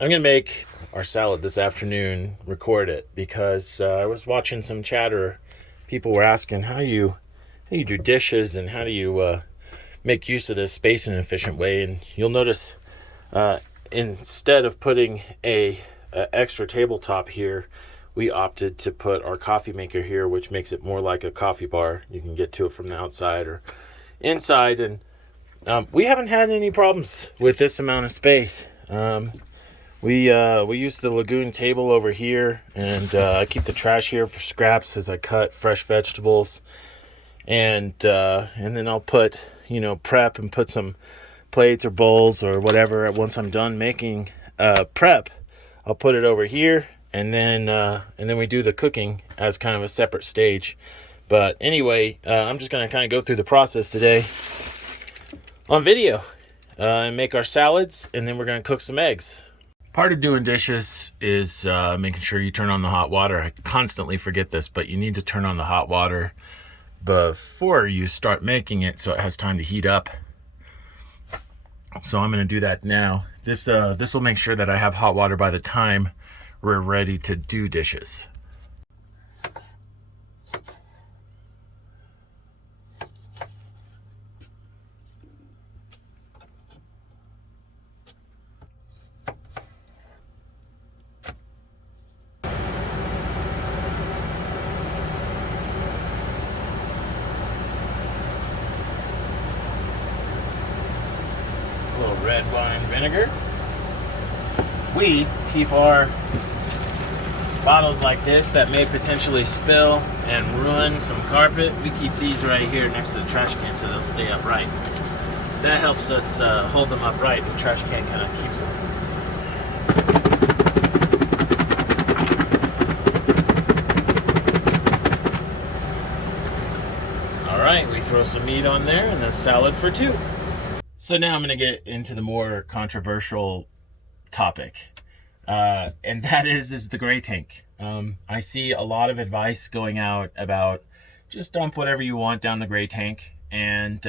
I'm going to make our salad this afternoon, record it, because I was watching some chatter. People were asking how you do dishes and how do you make use of this space in an efficient way. And you'll notice instead of putting a extra tabletop here, we opted to put our coffee maker here, which makes it more like a coffee bar. You can get to it from the outside or inside, and we haven't had any problems with this amount of space. We use the lagoon table over here, and I keep the trash here for scraps as I cut fresh vegetables, and then I'll put prep and put some plates or bowls or whatever. Once I'm done making prep, I'll put it over here, and then we do the cooking as kind of a separate stage. But anyway, I'm just gonna kind of go through the process today on video and make our salads, and then we're gonna cook some eggs. Part of doing dishes is making sure you turn on the hot water. I constantly forget this, but you need to turn on the hot water before you start making it so it has time to heat up. So I'm going to do that now. This will make sure that I have hot water by the time we're ready to do dishes. A little red wine vinegar. We keep our bottles like this that may potentially spill and ruin some carpet. We keep these right here next to the trash can so they'll stay upright. That helps us hold them upright. The trash can kind of keeps them. All right, we throw some meat on there and then salad for two. So now I'm going to get into the more controversial topic, and that is the gray tank. I see a lot of advice going out about just dump whatever you want down the gray tank, and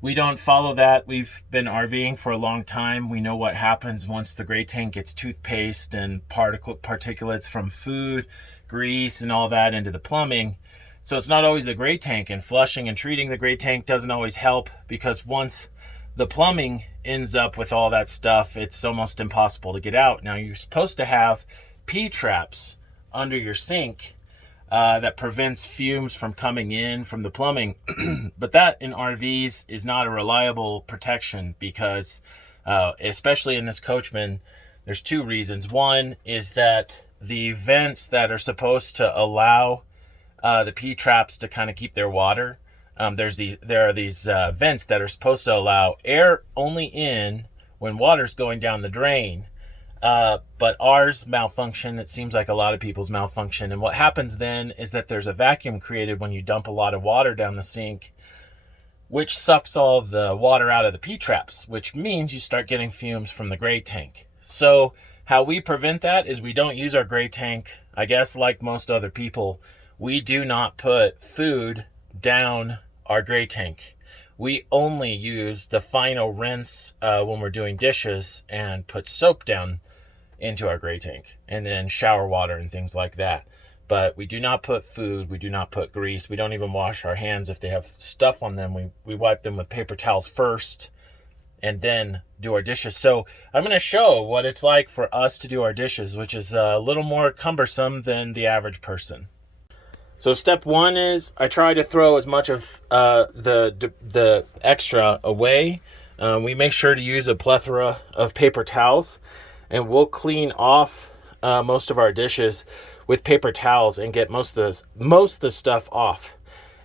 we don't follow that. We've been RVing for a long time. We know what happens once the gray tank gets toothpaste and particulates from food, grease, and all that into the plumbing. So it's not always the gray tank, and flushing and treating the gray tank doesn't always help, because once the plumbing ends up with all that stuff, it's almost impossible to get out. Now, you're supposed to have P-traps under your sink that prevents fumes from coming in from the plumbing. But that in RVs is not a reliable protection, because especially in this Coachmen, there's two reasons. One is that the vents that are supposed to allow the P-traps to kind of keep their water, there are these vents that are supposed to allow air only in when water's going down the drain, but ours malfunction. It seems like a lot of people's malfunction, and what happens then is that there's a vacuum created when you dump a lot of water down the sink, which sucks all the water out of the P-traps, which means you start getting fumes from the gray tank. So how we prevent that is we don't use our gray tank. I guess like most other people, we do not put food down our gray tank. We only use the final rinse when we're doing dishes, and put soap down into our gray tank, and then shower water and things like that. But we do not put food, we do not put grease, we don't even wash our hands if they have stuff on them. We wipe them with paper towels first and then do our dishes. So I'm going to show what it's like for us to do our dishes, which is a little more cumbersome than the average person. So step one is I try to throw as much of the extra away. We make sure to use a plethora of paper towels, and we'll clean off most of our dishes with paper towels and get most of the stuff off.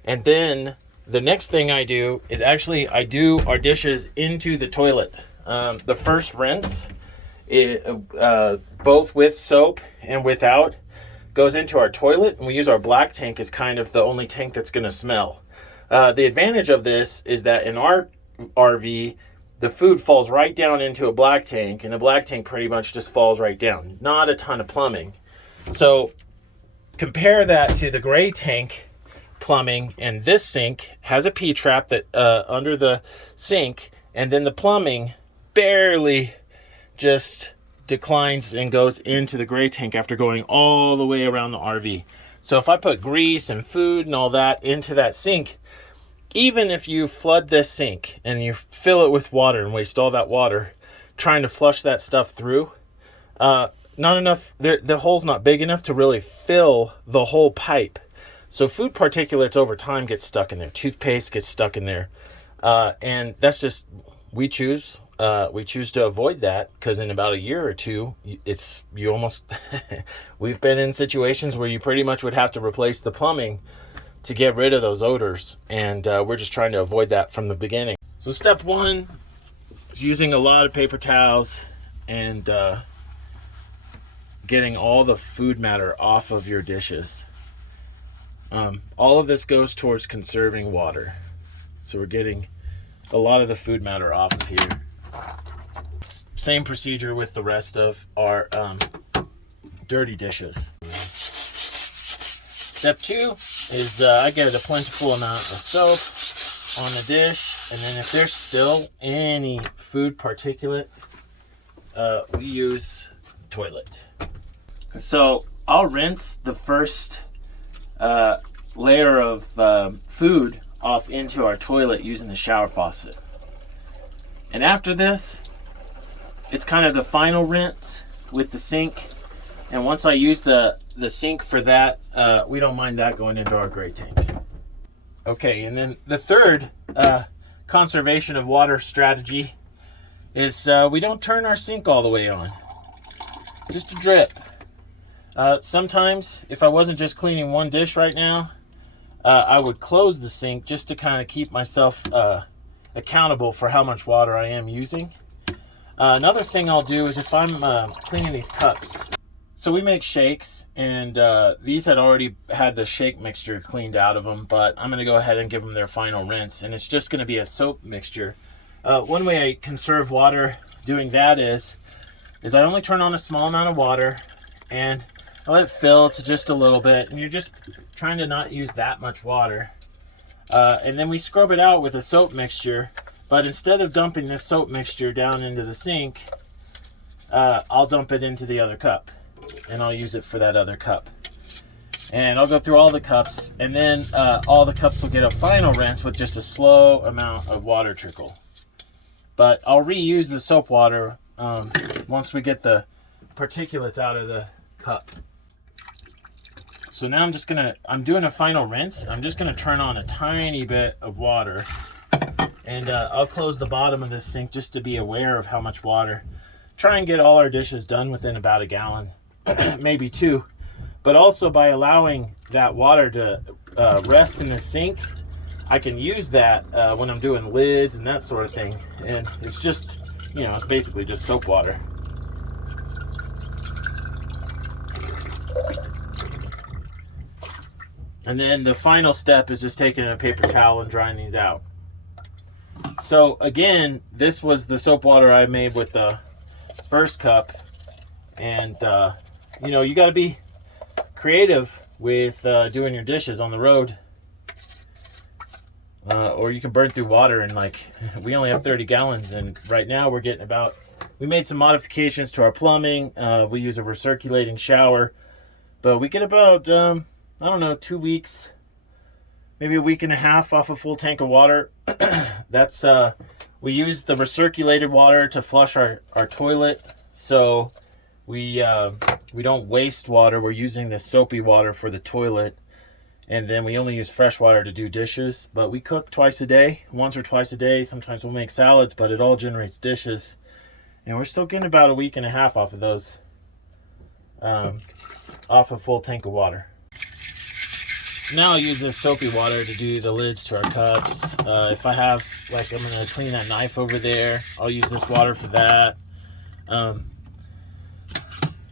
And then the next thing I do is I do our dishes into the toilet. The first rinse, both with soap and without, goes into our toilet, and we use our black tank as kind of the only tank that's going to smell. The advantage of this is that in our RV, the food falls right down into a black tank, and the black tank pretty much just falls right down. Not a ton of plumbing. So compare that to the gray tank plumbing, and this sink has a P-trap that under the sink, and then the plumbing barely just declines and goes into the gray tank after going all the way around the RV. So if I put grease and food and all that into that sink, even if you flood this sink and you fill it with water and waste all that water trying to flush that stuff through, not enough, the hole's not big enough to really fill the whole pipe. So food particulates over time get stuck in there. Toothpaste gets stuck in there. And that's just, we choose to avoid that, because in about a year or two, we've been in situations where you pretty much would have to replace the plumbing to get rid of those odors. And we're just trying to avoid that from the beginning. So step one is using a lot of paper towels and getting all the food matter off of your dishes. All of this goes towards conserving water. So we're getting a lot of the food matter off of here. Same procedure with the rest of our dirty dishes. Step two is I get a plentiful amount of soap on the dish, and then if there's still any food particulates, we use toilet. So I'll rinse the first layer of food off into our toilet using the shower faucet. And after this, it's kind of the final rinse with the sink. And once I use the sink for that, we don't mind that going into our gray tank. Okay, and then the third conservation of water strategy is we don't turn our sink all the way on. Just a drip. Sometimes, if I wasn't just cleaning one dish right now, I would close the sink just to kind of keep myself accountable for how much water I am using. Another thing I'll do is if I'm cleaning these cups. So we make shakes, and these had already had the shake mixture cleaned out of them, but I'm going to go ahead and give them their final rinse, and it's just going to be a soap mixture. One way I conserve water doing that is I only turn on a small amount of water, and I let it fill to just a little bit, and you're just trying to not use that much water. And then we scrub it out with a soap mixture, but instead of dumping this soap mixture down into the sink, I'll dump it into the other cup, and I'll use it for that other cup. And I'll go through all the cups, and then all the cups will get a final rinse with just a slow amount of water trickle. But I'll reuse the soap water once we get the particulates out of the cup. So now I'm doing a final rinse. I'm just gonna turn on a tiny bit of water, and I'll close the bottom of this sink just to be aware of how much water. Try and get all our dishes done within about a gallon, maybe two. But also by allowing that water to rest in the sink, I can use that when I'm doing lids and that sort of thing. And it's just, it's basically just soap water. And then the final step is just taking a paper towel and drying these out. So again, this was the soap water I made with the first cup. And, you got to be creative with doing your dishes on the road. Or you can burn through water, and we only have 30 gallons. And right now we're getting we made some modifications to our plumbing. We use a recirculating shower, but we get about, 2 weeks, maybe a week and a half off a full tank of water. That's, we use the recirculated water to flush our toilet. So we don't waste water. We're using the soapy water for the toilet. And then we only use fresh water to do dishes. But we cook twice a day, once or twice a day. Sometimes we'll make salads, but it all generates dishes. And we're still getting about a week and a half off of those, off a full tank of water. Now I'll use this soapy water to do the lids to our cups. If I have, I'm going to clean that knife over there, I'll use this water for that. And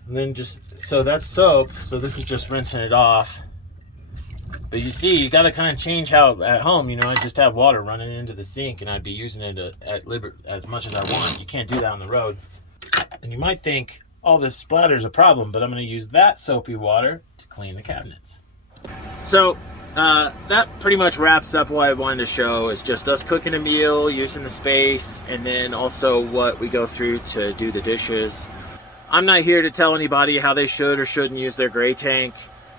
then so that's soap. So this is just rinsing it off. But you see, you got to kind of change how at home, I just have water running into the sink and I'd be using it as much as I want. You can't do that on the road. And you might think, oh, this splatter is a problem, but I'm going to use that soapy water to clean the cabinets. So that pretty much wraps up what I wanted to show. Is just us cooking a meal, using the space, and then also what we go through to do the dishes. I'm not here to tell anybody how they should or shouldn't use their gray tank.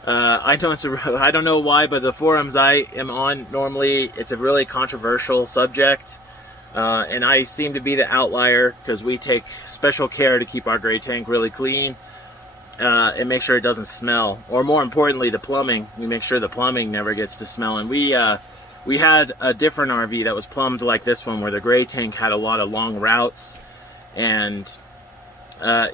I don't know why, but the forums I am on, normally it's a really controversial subject. And I seem to be the outlier because we take special care to keep our gray tank really clean and make sure it doesn't smell. Or more importantly, the plumbing. We make sure the plumbing never gets to smell. And we had a different RV that was plumbed like this one, where the gray tank had a lot of long routes. And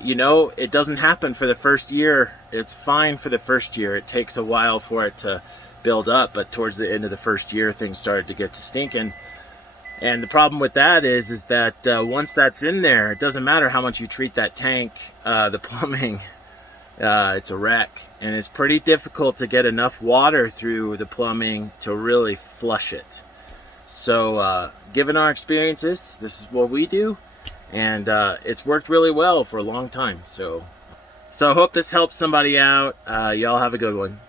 you know, it doesn't happen for the first year. It's fine for the first year. It takes a while for it to build up, but towards the end of the first year, things started to get to stinking. And the problem with that is that once that's in there, it doesn't matter how much you treat that tank, the plumbing, it's a wreck. And it's pretty difficult to get enough water through the plumbing to really flush it. So given our experiences, this is what we do. And it's worked really well for a long time. So I hope this helps somebody out. Y'all have a good one.